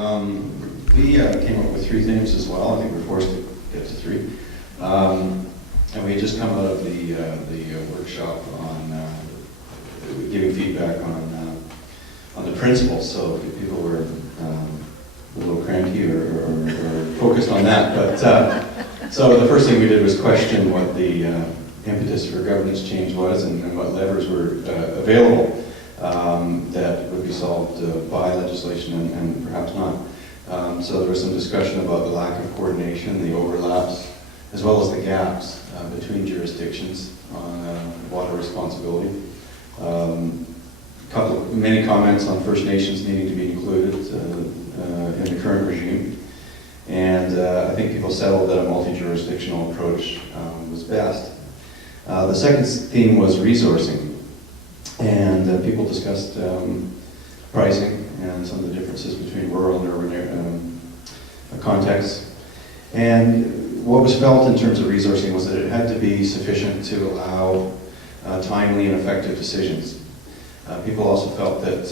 We came up with 3 themes as well. I think we're forced to get to 3. And we had just come out of the workshop on giving feedback on the principles, so people were a little cranky or focused on that. But so the first thing we did was question what the impetus for governance change was and what levers were available that would be solved by legislation and perhaps not. So there was some discussion about the lack of coordination, the overlaps, as well as the gaps between jurisdictions on water responsibility. Many comments on First Nations needing to be included in the current regime. And I think people settled that a multi-jurisdictional approach was best. The second theme was resourcing. And people discussed pricing and some of the differences between rural and urban contexts. And what was felt in terms of resourcing was that it had to be sufficient to allow timely and effective decisions. People also felt that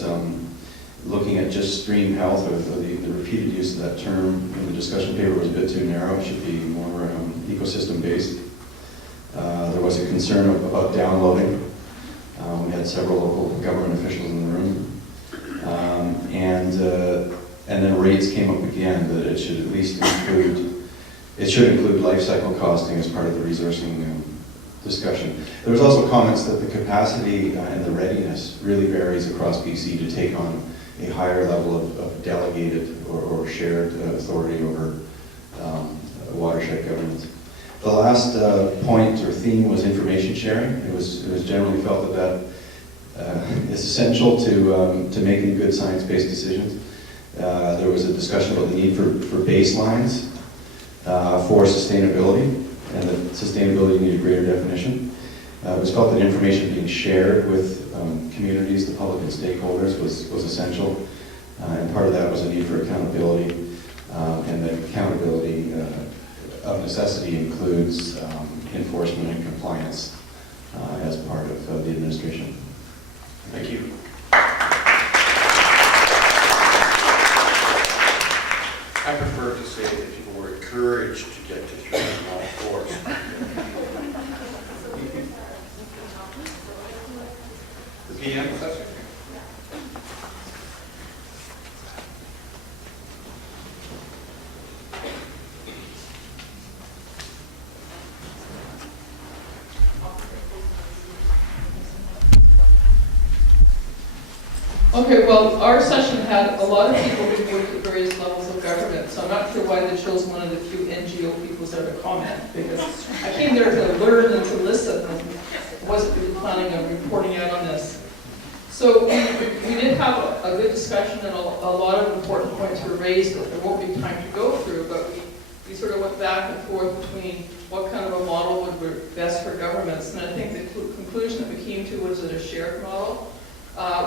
looking at just stream health, or the repeated use of that term in the discussion paper, was a bit too narrow. It should be more ecosystem-based. There was a concern about downloading. We had several local government officials in the room. And then rates came up again, that it should at least include life cycle costing as part of the resourcing discussion. There was also comments that the capacity and the readiness really varies across BC to take on a higher level of delegated or shared authority over watershed governance. The last point or theme was information sharing. It was generally felt that is essential to making good science-based decisions. There was a discussion about the need for baselines for sustainability, and that sustainability needed greater definition. It was felt that information being shared with communities, the public and stakeholders was essential, and part of that was a need for accountability, and that accountability of necessity includes enforcement and compliance as part of the administration. Thank you. I prefer to say that people were encouraged to get to 3 and not 4. The PM, that's okay. Okay, well, our session had a lot of people who worked at various levels of government, so I'm not sure why they chose one of the few NGO people there to comment, because I came there to learn and to listen and wasn't really planning on reporting out on this. So we did have a good discussion, and a lot of important points were raised that there won't be time to go through, but we sort of went back and forth between what kind of a model would work best for governments, and I think the conclusion that we came to was that a shared model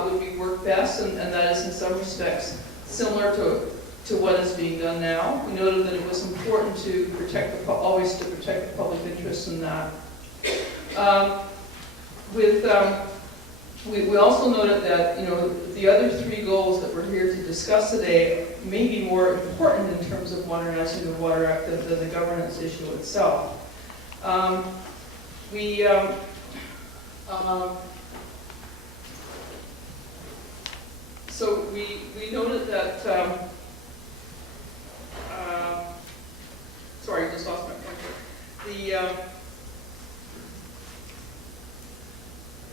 would be work best, and that is in some respects similar to what is being done now. We noted that it was important to protect always to protect the public interest in that. We also noted that the other 3 goals that we're here to discuss today may be more important in terms of modernizing the Water Act than the governance issue itself. So we noted that, sorry, I just lost my point here.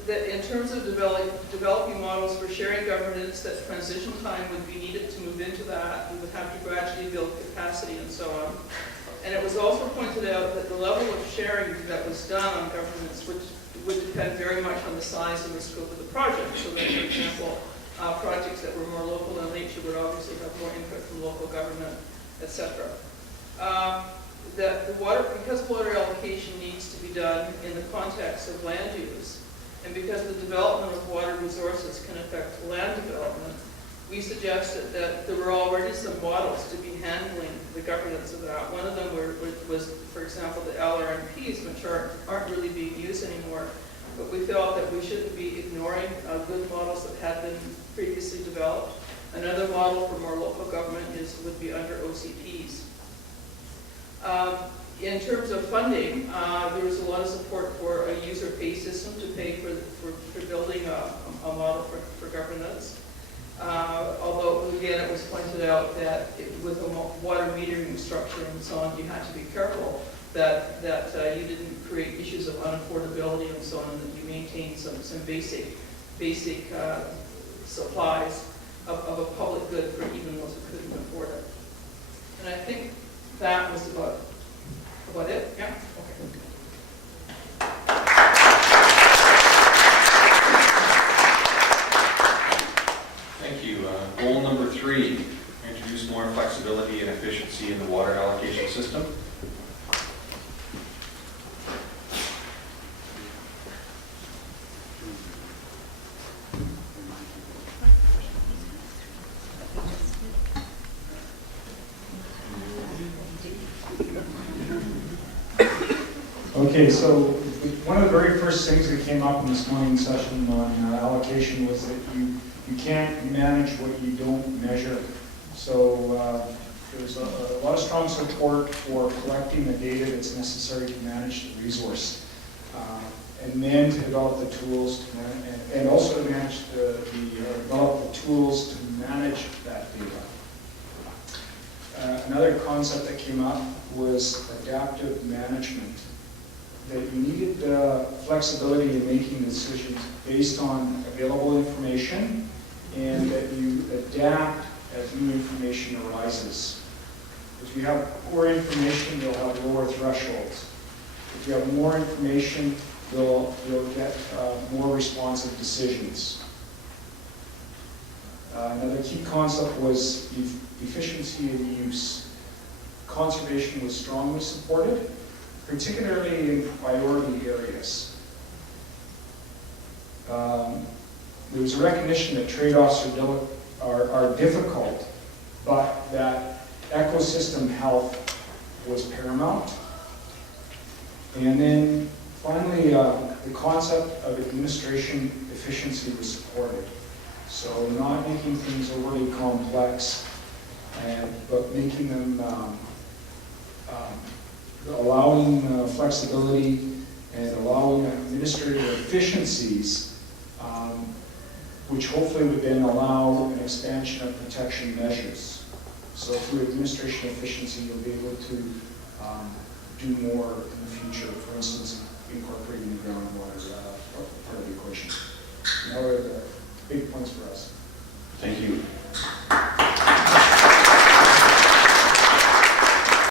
That in terms of developing models for sharing governance, that transition time would be needed to move into that. We would have to gradually build capacity and so on. And it was also pointed out that the level of sharing that was done on governance would depend very much on the size and the scope of the project. So that, for example, projects that were more local in nature would obviously have more input from local government, etc. Because water allocation needs to be done in the context of land use, and because the development of water resources can affect land development, we suggested that there were already some models to be handling the governance of that. One of them was, for example, the LRMPs, which aren't really being used anymore. But we felt that we shouldn't be ignoring good models that had been previously developed. Another model for more local government would be under OCPs. In terms of funding, there was a lot of support for a user pay system to pay for building a model for governance. Although, again, it was pointed out that with a water metering structure and so on, you had to be careful that you didn't create issues of unaffordability and so on, that you maintained some basic supplies of a public good for even those who couldn't afford it. And I think that was about it. Yeah? Okay. Thank you. Goal number 3, introduce more flexibility and efficiency in the water allocation system. Okay, so one of the very first things that came up in this morning's session on allocation was that you can't manage what you don't measure. So there's a lot of strong support for collecting the data that's necessary to manage the resource, and then to develop the tools and also to manage develop the tools to manage that data. Another concept that came up was adaptive management. That you needed flexibility in making decisions based on available information, and that you adapt as new information arises. If you have poor information, you'll have lower thresholds. If you have more information, you'll get more responsive decisions. Another key concept was efficiency of use. Conservation was strongly supported, particularly in priority areas. There was a recognition that trade-offs are difficult, but that ecosystem health was paramount. And then finally, the concept of administration efficiency was supported. So not making things overly complex, but making them allowing flexibility and allowing administrative efficiencies, which hopefully would then allow an expansion of protection measures. So through administration efficiency, you'll be able to do more in the future, for instance, incorporating the groundwater part of the equation. What are the big points for us? Thank you.